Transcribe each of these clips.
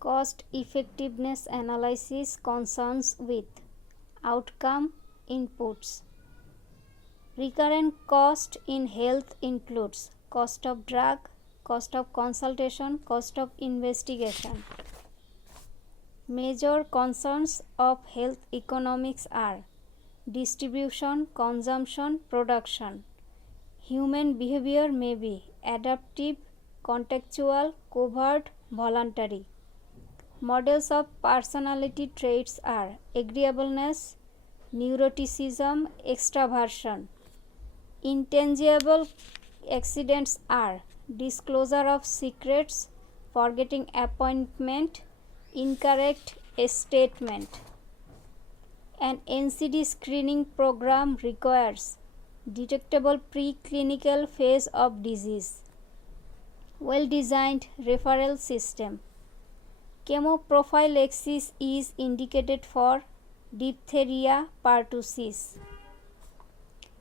Cost effectiveness analysis concerns with outcome inputs. Recurrent cost in health includes cost of drug, cost of consultation, cost of investigation. Major concerns of health economics are distribution, consumption, production. Human behavior may be adaptive, contextual, covert, voluntary. Models of personality traits are agreeableness, neuroticism, extraversion. Intangible accidents are disclosure of secrets, forgetting appointment, incorrect statement. An NCD screening program requires detectable preclinical phase of disease. Well-designed referral system. Chemoprophylaxis is indicated for diphtheria, pertussis.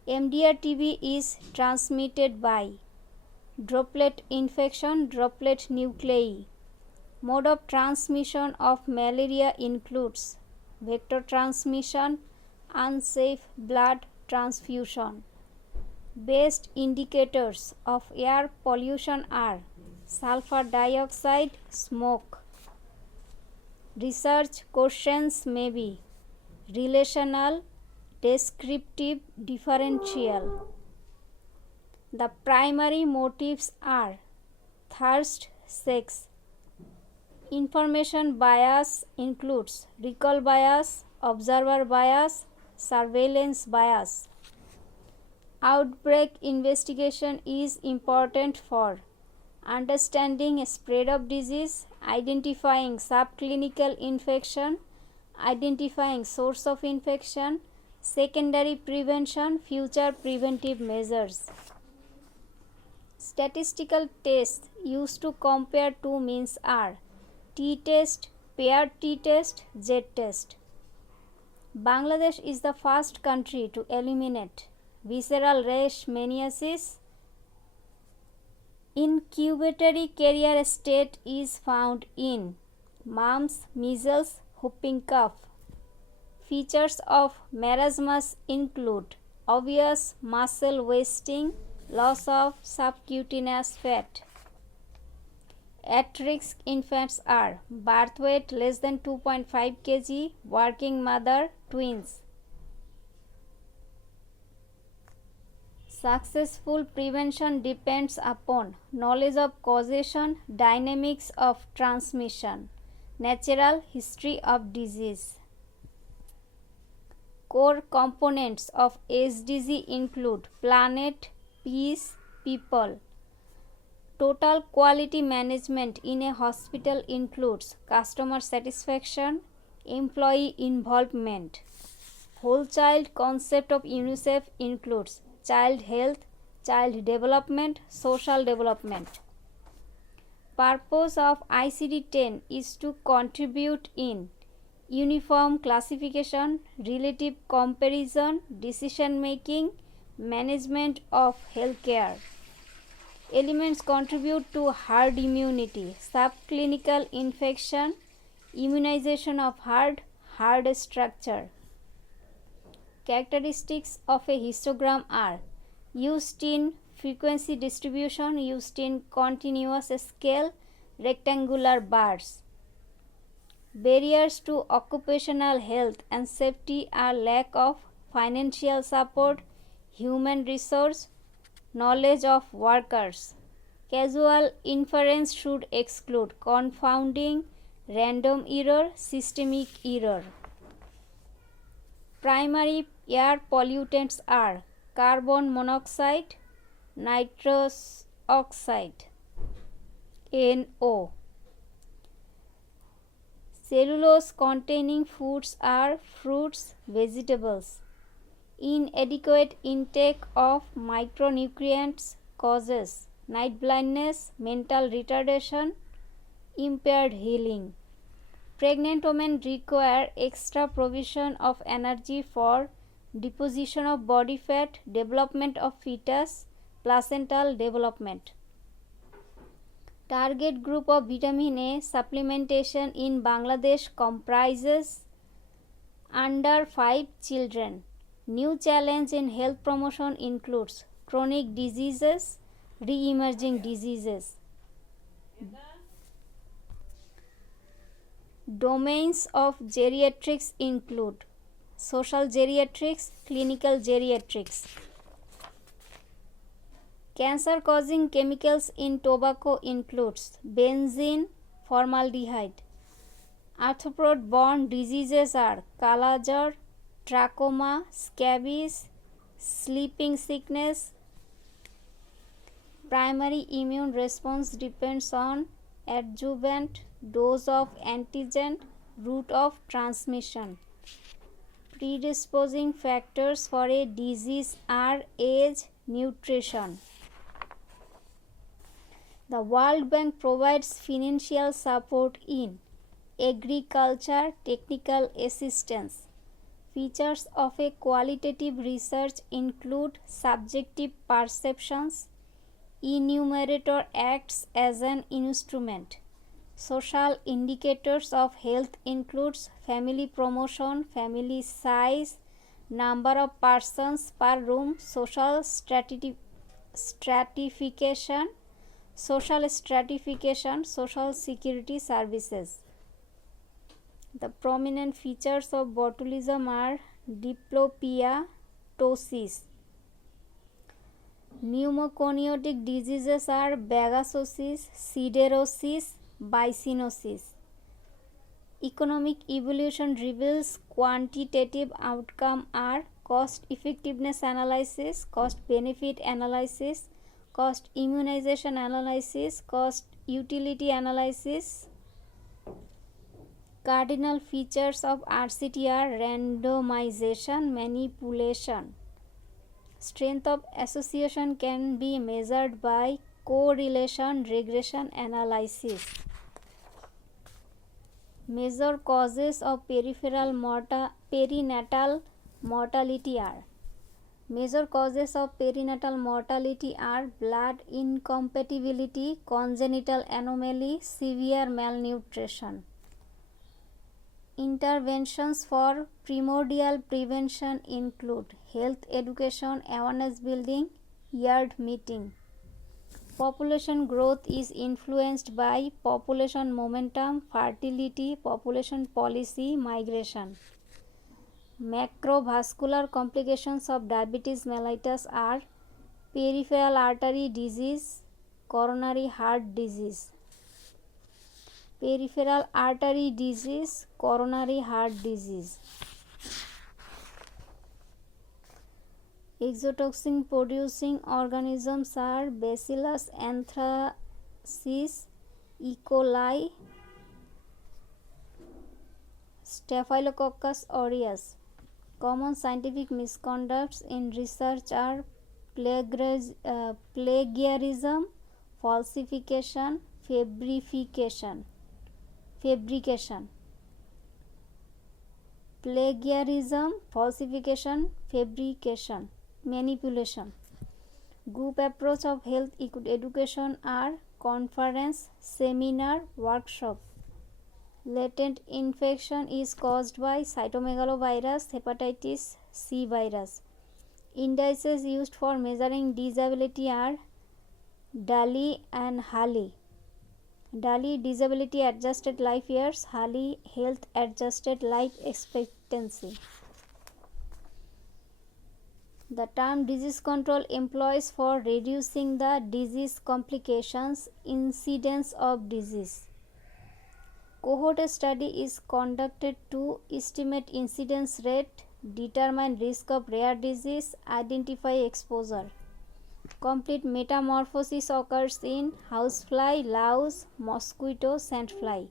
MDR-TB is transmitted by droplet infection, droplet nuclei. Mode of transmission of malaria includes vector transmission, unsafe blood transfusion. Best indicators of air pollution are sulfur dioxide, smoke. Research questions may be relational, descriptive, differential. The primary motives are thirst, sex. Information bias includes recall bias, observer bias, surveillance bias. Outbreak investigation is important for understanding spread of disease, identifying subclinical infection, identifying source of infection, secondary prevention, future preventive measures. Statistical tests used to compare two means are t-test, paired t-test, z-test. Bangladesh is the first country to eliminate visceral leishmaniasis. Incubatory carrier state is found in mumps, measles, whooping cough. Features of marasmus include obvious muscle wasting, loss of subcutaneous fat. At-risk infants are birth weight less than 2.5 kg, working mother, twins. Successful prevention depends upon knowledge of causation, dynamics of transmission, natural history of disease. Core components of SDG include planet, peace, people. Total quality management in a hospital includes customer satisfaction, employee involvement. Whole child concept of UNICEF includes child health, child development, social development. Purpose of ICD-10 is to contribute in uniform classification, relative comparison, decision making, management of healthcare. Elements contribute to herd immunity, subclinical infection, immunization of herd structure. Characteristics of a histogram are used in frequency distribution, used in continuous scale, rectangular bars. Barriers to occupational health and safety are lack of financial support, human resource, knowledge of workers. Casual inference should exclude confounding, random error, systemic error. Primary air pollutants are carbon monoxide, nitrous oxide, NO. Cellulose containing foods are fruits, vegetables. Inadequate intake of micronutrients causes night blindness, mental retardation, impaired healing. Pregnant women require extra provision of energy for deposition of body fat, development of fetus, placental development. Target group of vitamin A supplementation in Bangladesh comprises under 5 children. New challenge in health promotion includes chronic diseases, re-emerging diseases. Domains of geriatrics include social geriatrics, clinical geriatrics. Cancer-causing chemicals in tobacco includes benzene, formaldehyde. Arthropod-borne diseases are Kala-Jar, trachoma, scabies, sleeping sickness. Primary immune response depends on adjuvant, dose of antigen, route of transmission. Predisposing factors for a disease are age, nutrition. The World Bank provides financial support in agriculture, technical assistance. Features of a qualitative research include subjective perceptions. Enumerator acts as an instrument. Social indicators of health includes family promotion, family size, number of persons per room, social stratification, social security services. The prominent features of botulism are diplopia, ptosis. Pneumoconiotic diseases are bagasosis, siderosis, bicyanosis. Economic evolution reveals quantitative outcome are cost effectiveness analysis, cost benefit analysis, cost immunization analysis, cost utility analysis. Cardinal features of RCT are randomization, manipulation. Strength of association can be measured by correlation regression analysis. Major causes of perinatal mortality are blood incompatibility, congenital anomaly, severe malnutrition. Interventions for primordial prevention include health education, awareness building, yard meeting. Population growth is influenced by population momentum, fertility, population policy, migration. Macrovascular complications of diabetes mellitus are peripheral artery disease, coronary heart disease. Peripheral artery disease, coronary heart disease. Exotoxin producing organisms are Bacillus anthracis, E. coli, Staphylococcus aureus. Common scientific misconducts in research are plagiarism, falsification, fabrication. Plagiarism, falsification, fabrication, manipulation. Group approach of health education are conference, seminar, workshop. Latent infection is caused by cytomegalovirus, hepatitis C virus. Indices used for measuring disability are DALY and HALY. DALY disability adjusted life years, HALY health adjusted life expectancy. The term disease control employs for reducing the disease complications, incidence of disease. Cohort study is conducted to estimate incidence rate, determine risk of rare disease, identify exposure. Complete metamorphosis occurs in housefly, louse, mosquito, sandfly.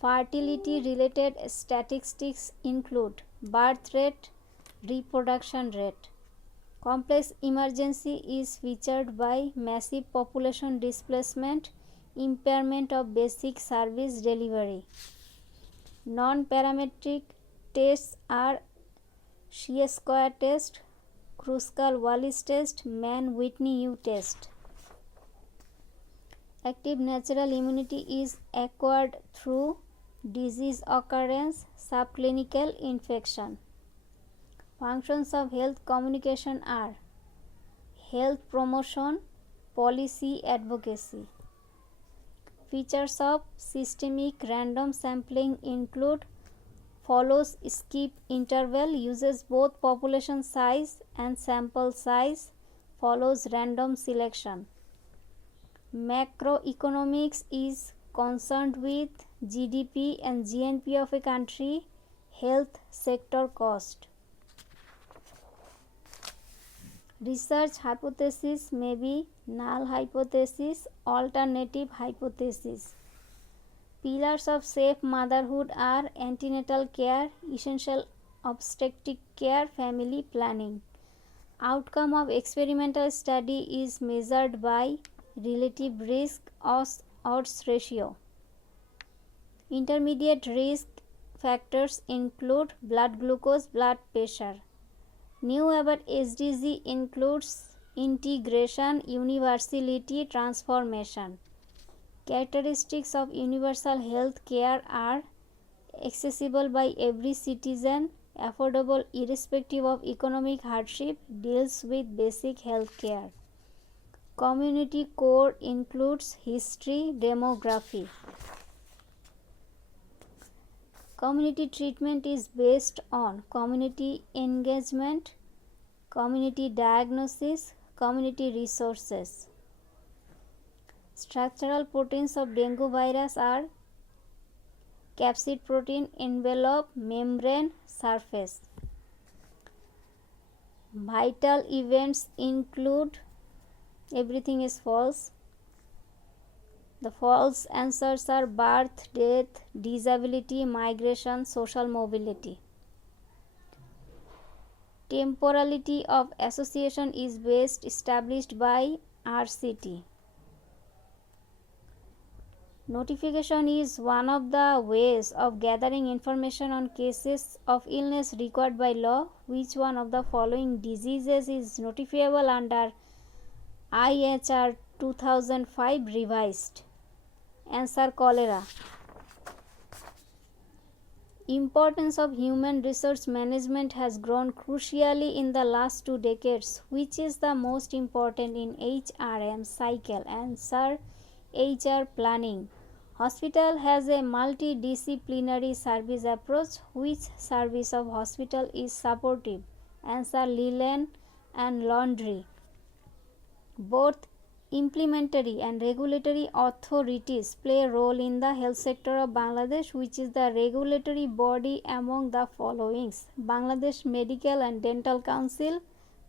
Fertility related statistics include birth rate, reproduction rate. Complex emergency is featured by massive population displacement, impairment of basic service delivery. Non-parametric tests are chi-square test, Kruskal-Wallis test, Mann-Whitney U test. Active natural immunity is acquired through disease occurrence, subclinical infection. Functions of health communication are health promotion, policy advocacy. Features of systemic random sampling include follows skip interval, uses both population size and sample size, follows random selection. Macroeconomics is concerned with GDP and GNP of a country, health sector cost. Research hypothesis may be null hypothesis, alternative hypothesis. Pillars of safe motherhood are antenatal care, essential obstetric care, family planning. Outcome of experimental study is measured by relative risk odds ratio. Intermediate risk factors include blood glucose, blood pressure. New about SDG includes integration, universality, transformation. Characteristics of universal health care are accessible by every citizen, affordable irrespective of economic hardship, deals with basic health care. Community core includes history, demography. Community treatment is based on community engagement, community diagnosis, community resources. Structural proteins of dengue virus are capsid protein, envelope, membrane, surface. Vital events include everything is false. The false answers are birth, death, disability, migration, social mobility. Temporality of association is best established by RCT. Notification is one of the ways of gathering information on cases of illness required by law. Which one of the following diseases is notifiable under IHR 2005 revised? Answer: cholera. Importance of human resource management has grown crucially in the last 2 decades. Which is the most important in HRM cycle? Answer: HR planning. Hospital has a multidisciplinary service approach. Which service of hospital is supportive? Answer: linen and laundry. Both implementary and regulatory authorities play a role in the health sector of Bangladesh. Which is the regulatory body among the following? Bangladesh Medical and Dental Council,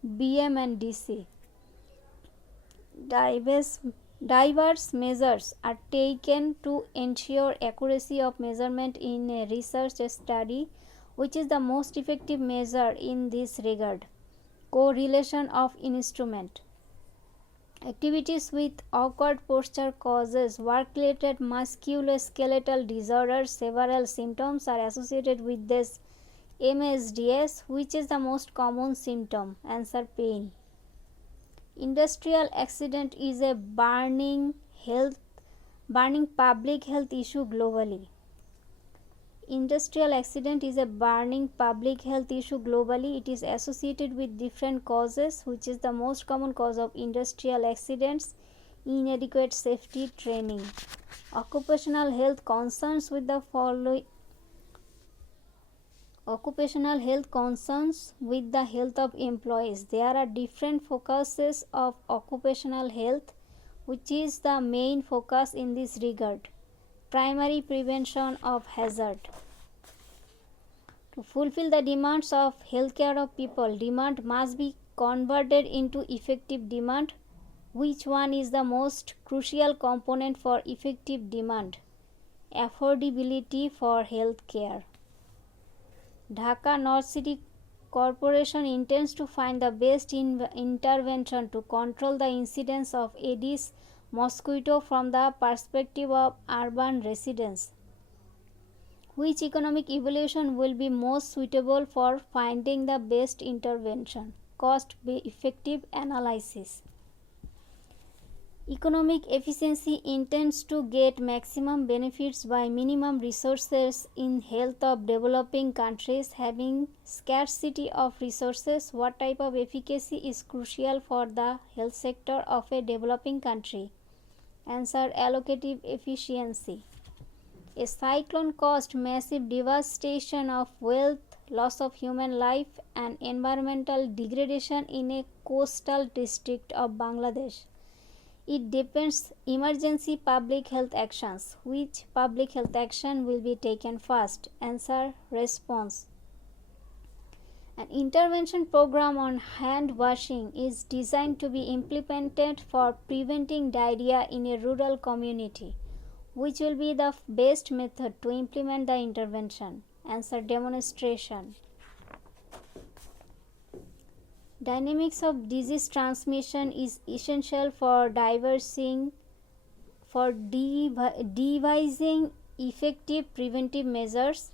BM&DC. Diverse measures are taken to ensure accuracy of measurement in a research study. Which is the most effective measure in this regard? Correlation of instrument. Activities with awkward posture causes work-related musculoskeletal disorders. Several symptoms are associated with this MSDS. Which is the most common symptom? Answer: pain. Industrial accident is a burning public health issue globally. Industrial accident is a burning public health issue globally. It is associated with different causes. Which is the most common cause of industrial accidents? Inadequate safety training. Occupational health concerns with the following. Occupational health concerns with the health of employees. There are different focuses of occupational health. Which is the main focus in this regard? Primary prevention of hazard. To fulfill the demands of healthcare of people, demand must be converted into effective demand. Which one is the most crucial component for effective demand? Affordability for healthcare. Dhaka North City Corporation intends to find the best intervention to control the incidence of Aedes mosquito from the perspective of urban residents. Which economic evaluation will be most suitable for finding the best intervention? Cost effective analysis. Economic efficiency intends to get maximum benefits by minimum resources in health of developing countries having scarcity of resources. What type of efficacy is crucial for the health sector of a developing country? Answer: allocative efficiency. A cyclone caused massive devastation of wealth, loss of human life, and environmental degradation in a coastal district of Bangladesh. It depends emergency public health actions. Which public health action will be taken first? Answer: response. An intervention program on hand washing is designed to be implemented for preventing diarrhea in a rural community. Which will be the best method to implement the intervention? Answer: demonstration. Dynamics of disease transmission is essential for devising effective preventive measures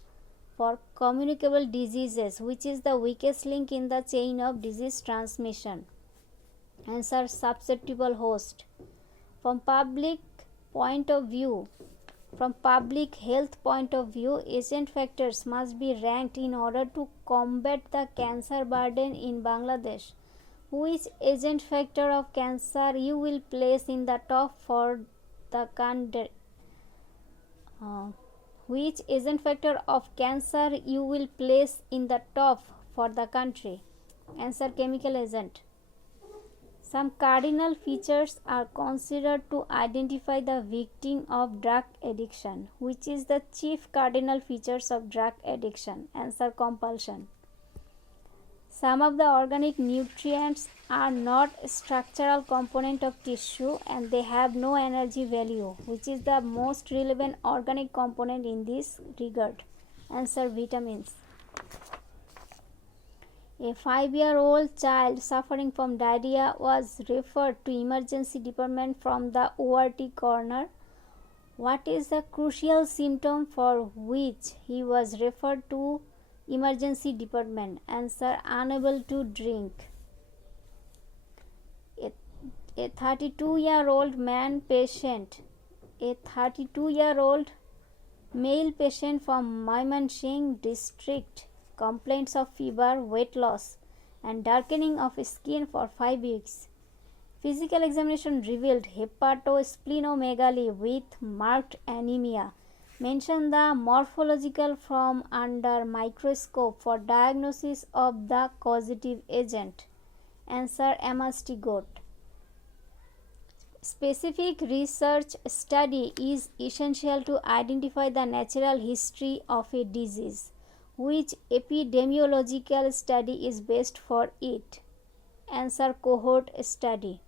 for communicable diseases. Which is the weakest link in the chain of disease transmission? Answer: susceptible host. From public health point of view, agent factors must be ranked in order to combat the cancer burden in Bangladesh. Which agent factor of cancer you will place in the top for the country? Which agent factor of cancer you will place in the top for the country? Answer: chemical agent. Some cardinal features are considered to identify the victim of drug addiction. Which is the chief cardinal features of drug addiction? Answer: compulsion. Some of the organic nutrients are not a structural component of tissue and they have no energy value. Which is the most relevant organic component in this regard? Answer: vitamins. A 5-year-old child suffering from diarrhea was referred to emergency department from the ORT corner. What is the crucial symptom for which he was referred to emergency department? Answer: unable to drink. A 32-year-old male patient from Mymensingh district complaints of fever, weight loss, and darkening of skin for 5 weeks. Physical examination revealed hepatosplenomegaly with marked anemia. Mention the morphological form under microscope for diagnosis of the causative agent. Answer: amastigote. Specific research study is essential to identify the natural history of a disease. Which epidemiological study is best for it? Answer: cohort study.